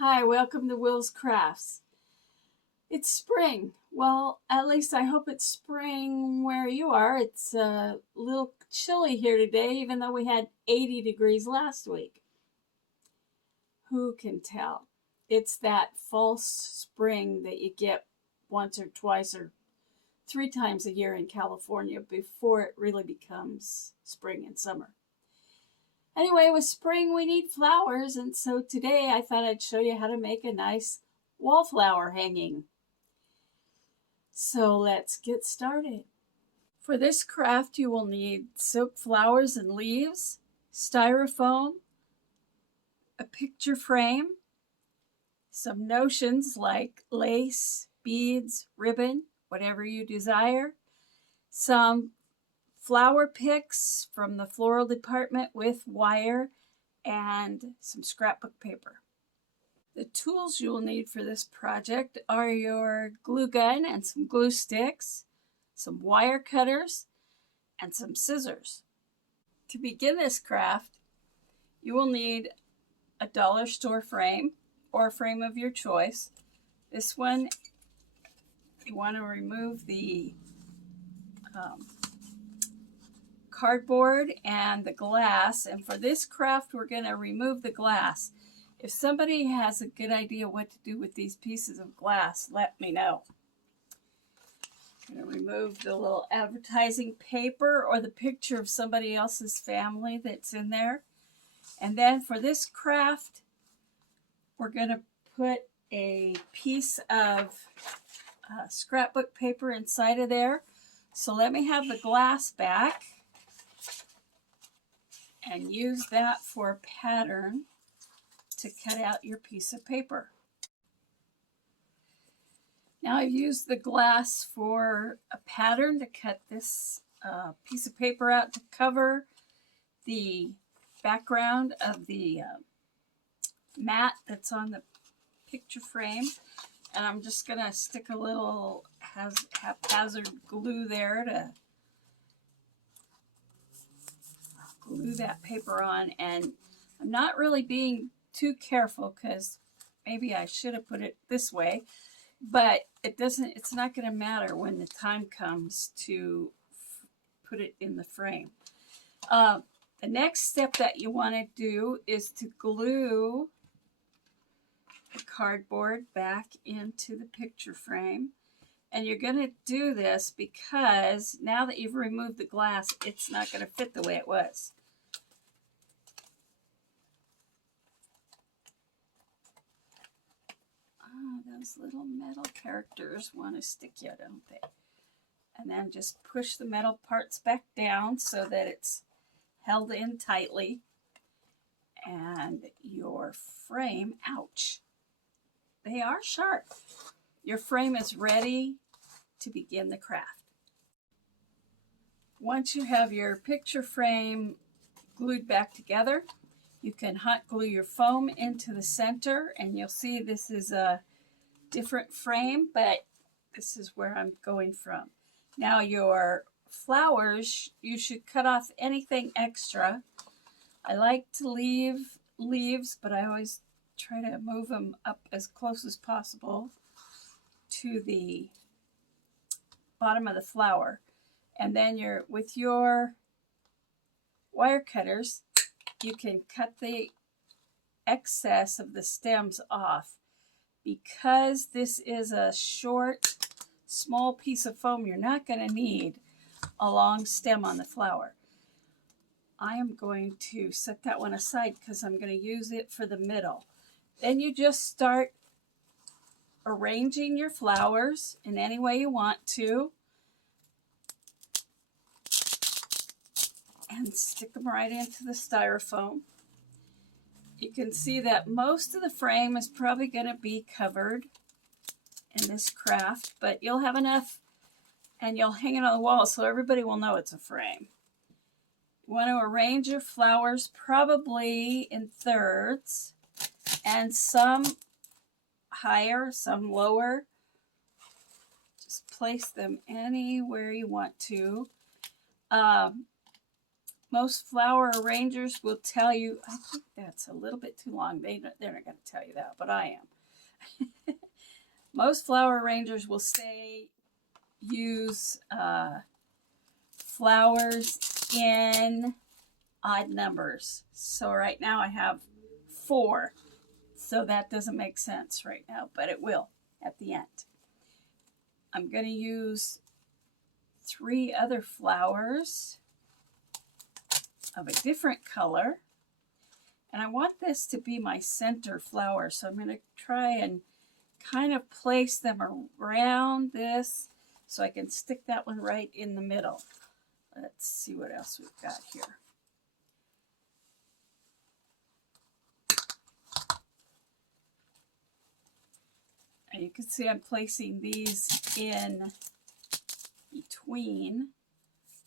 Hi, welcome to Will's Crafts. It's spring. Well, at least I hope it's spring where you are. It's a little chilly here today, even though we had 80 degrees last week. Who can tell? It's that false spring that you get once or twice or three times a year in California before it really becomes spring and summer. Anyway, with spring we need flowers, and so today I thought I'd show you how to make a nice wallflower hanging. So let's get started. For this craft you will need silk flowers and leaves, styrofoam, a picture frame, some notions like lace, beads, ribbon, whatever you desire, some flower pics from the floral department with wire, and some scrapbook paper. The tools you will need for this project are your glue gun and some glue sticks, some wire cutters, and some scissors. To begin this craft, you will need a dollar store frame or a frame of your choice. This one, you want to remove the cardboard and the glass, and for this craft we're going to remove the glass. If somebody has a good idea what to do with these pieces of glass, let me know. I'm going to remove the little advertising paper or the picture of somebody else's family that's in there. And then for this craft, we're going to put a piece of scrapbook paper inside of there. So let me have the glass back and use that for a pattern to cut out your piece of paper. Now I've used the glass for a pattern to cut this piece of paper out to cover the background of the mat that's on the picture frame. And I'm just going to stick a little haphazard glue there to glue that paper on. And I'm not really being too careful because maybe I should have put it this way, but it's not going to matter when the time comes to put it in the frame. The next step that you want to do is to glue the cardboard back into the picture frame. And you're going to do this because now that you've removed the glass, it's not going to fit the way it was. Oh, those little metal characters want to stick you, don't they? And then just push the metal parts back down so that it's held in tightly. And your frame, ouch, they are sharp. Your frame is ready to begin the craft. Once you have your picture frame glued back together, you can hot glue your foam into the center, and you'll see this is a different frame, but this is where I'm going from. Now your flowers, you should cut off anything extra. I like to leave leaves, but I always try to move them up as close as possible to the bottom of the flower. And then with your wire cutters, you can cut the excess of the stems off. Because this is a short, small piece of foam, you're not going to need a long stem on the flower. I am going to set that one aside because I'm going to use it for the middle. Then you just start arranging your flowers in any way you want to. And stick them right into the styrofoam. You can see that most of the frame is probably going to be covered in this craft, but you'll have enough and you'll hang it on the wall so everybody will know it's a frame. You want to arrange your flowers probably in thirds, and some higher, some lower. Just place them anywhere you want to. Most flower arrangers will tell you, I think that's a little bit too long. They're not going to tell you that, but I am. Most flower arrangers will say use flowers in odd numbers. So right now I have 4. So that doesn't make sense right now, but it will at the end. I'm going to use 3 other flowers of a different color. And I want this to be my center flower. So I'm going to try and kind of place them around this so I can stick that one right in the middle. Let's see what else we've got here. And you can see I'm placing these in between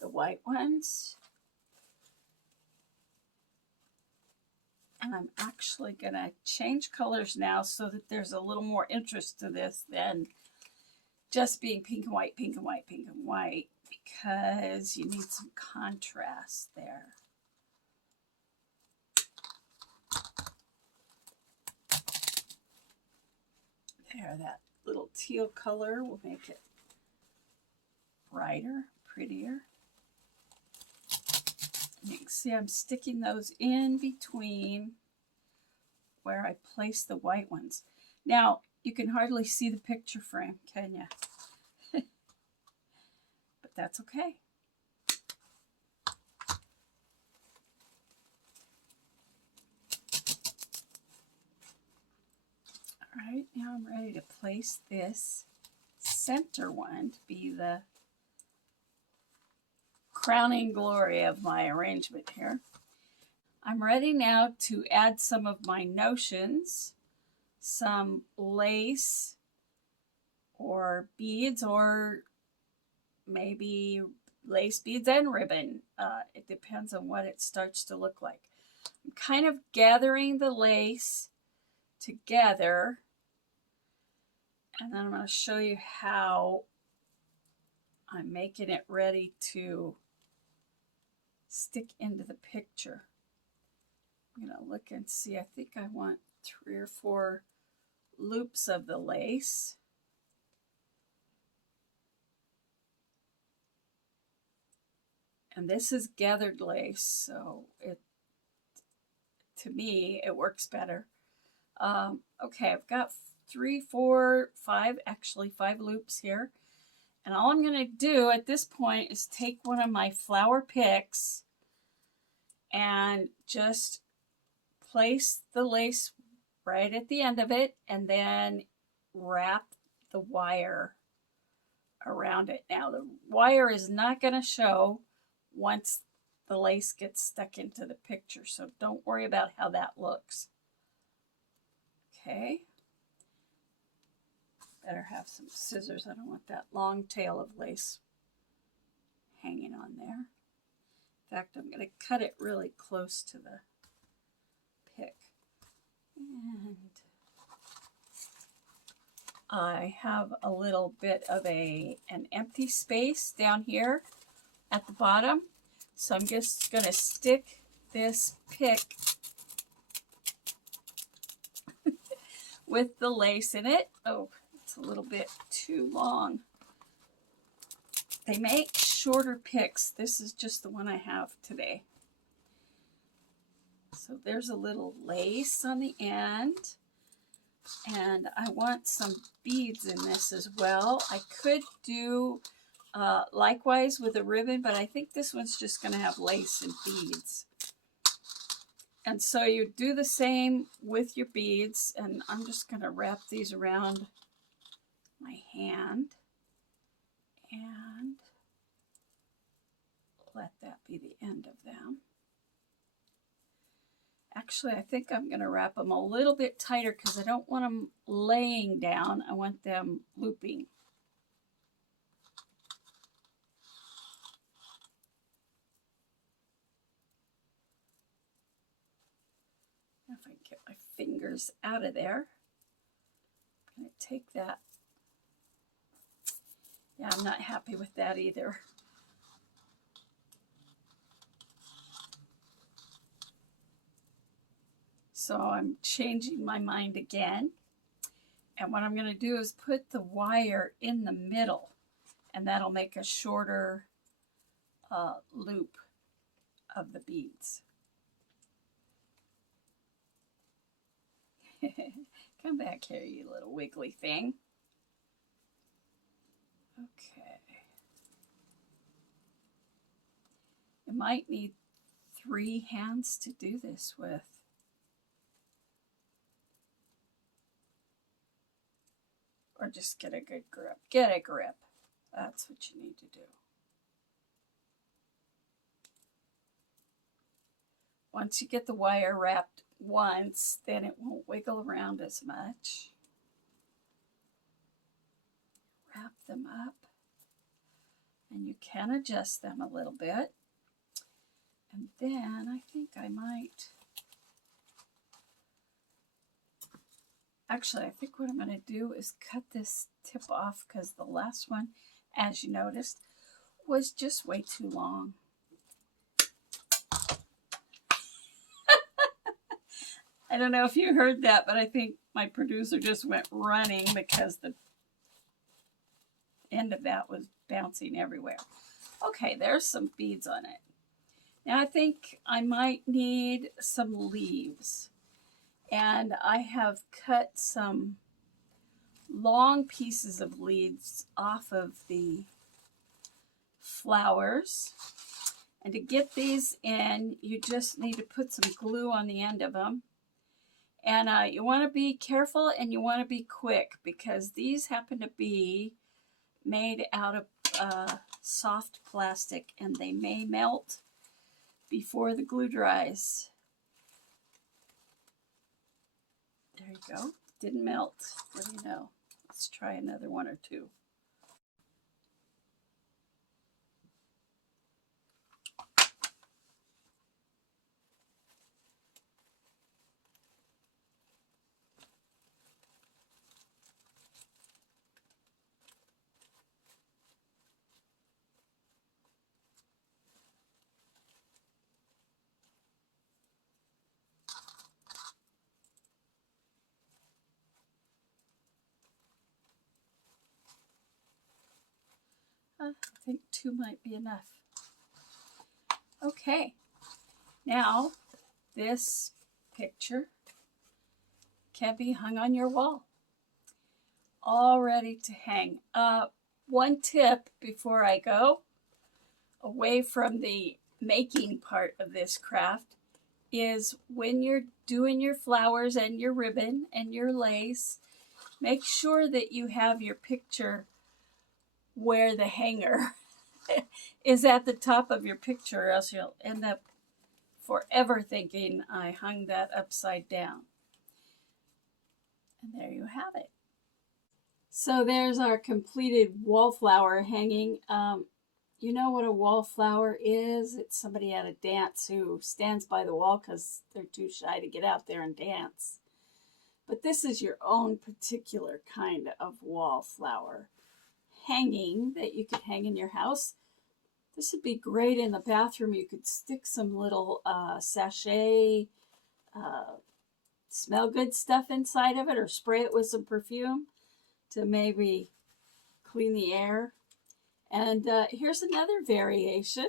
the white ones. And I'm actually going to change colors now so that there's a little more interest to this than just being pink and white, pink and white, pink and white, because you need some contrast there. There, that little teal color will make it brighter, prettier. And you can see I'm sticking those in between where I place the white ones. Now, you can hardly see the picture frame, can you? But that's okay. All right, now I'm ready to place this center one to be the crowning glory of my arrangement here. I'm ready now to add some of my notions, some lace or beads, or maybe lace, beads, and ribbon. It depends on what it starts to look like. I'm kind of gathering the lace together, and then I'm going to show you how I'm making it ready to stick into the picture. I'm going to look and see. I think I want 3 or 4 loops of the lace. And this is gathered lace, so to me, it works better. Okay, I've got 3, 4, 5, actually 5 loops here. And all I'm going to do at this point is take one of my flower picks and just place the lace right at the end of it, and then wrap the wire around it. Now, the wire is not going to show once the lace gets stuck into the picture, so don't worry about how that looks. Okay. Better have some scissors. I don't want that long tail of lace hanging on there. In fact, I'm going to cut it really close to the pick. And I have a little bit of an empty space down here at the bottom. So I'm just going to stick this pick with the lace in it. Oh, it's a little bit too long. They make shorter picks. This is just the one I have today. So there's a little lace on the end. And I want some beads in this as well. I could do likewise with a ribbon, but I think this one's just going to have lace and beads. And so you do the same with your beads, and I'm just going to wrap these around my hand and let that be the end of them. Actually, I think I'm going to wrap them a little bit tighter because I don't want them laying down. I want them looping. If I can get my fingers out of there, I'm going to take that. Yeah, I'm not happy with that either. So I'm changing my mind again. And what I'm going to do is put the wire in the middle, and that'll make a shorter loop of the beads. Come back here, you little wiggly thing. Okay. You might need 3 hands to do this with. Or just get a good grip. Get a grip. That's what you need to do. Once you get the wire wrapped once, then it won't wiggle around as much. Wrap them up. And you can adjust them a little bit. And then I think I might... Actually, I think what I'm going to do is cut this tip off because the last one, as you noticed, was just way too long. I don't know if you heard that, but I think my producer just went running because the end of that was bouncing everywhere. Okay, there's some beads on it. Now I think I might need some leaves. And I have cut some long pieces of leaves off of the flowers. And to get these in, you just need to put some glue on the end of them. And you want to be careful and you want to be quick because these happen to be made out of soft plastic and they may melt before the glue dries. There you go. Didn't melt. What do you know? Let's try another one or two. I think 2 might be enough. Okay, now this picture can be hung on your wall. All ready to hang. One tip before I go, away from the making part of this craft, is when you're doing your flowers and your ribbon and your lace, make sure that you have your picture where the hanger is at the top of your picture, or else you'll end up forever thinking I hung that upside down. And there you have it. So there's our completed wallflower hanging. You know what a wallflower is? It's somebody at a dance who stands by the wall because they're too shy to get out there and dance. But this is your own particular kind of wallflower hanging that you could hang in your house. This would be great in the bathroom. You could stick some little sachet smell good stuff inside of it, or spray it with some perfume to maybe clean the air. And here's another variation,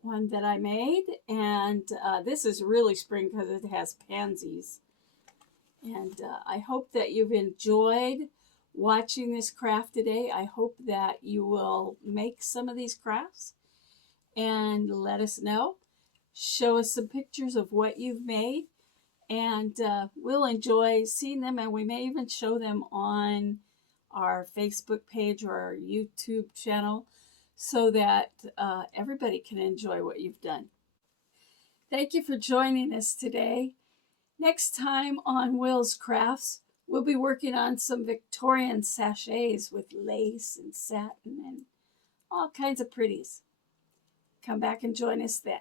one that I made. And this is really spring because it has pansies. And I hope that you've enjoyed watching this craft today. I hope that you will make some of these crafts and let us know. Show us some pictures of what you've made, and we'll enjoy seeing them, and we may even show them on our Facebook page or our YouTube channel so that everybody can enjoy what you've done. Thank you for joining us today. Next time on Will's Crafts, we'll be working on some Victorian sachets with lace and satin and all kinds of pretties. Come back and join us then.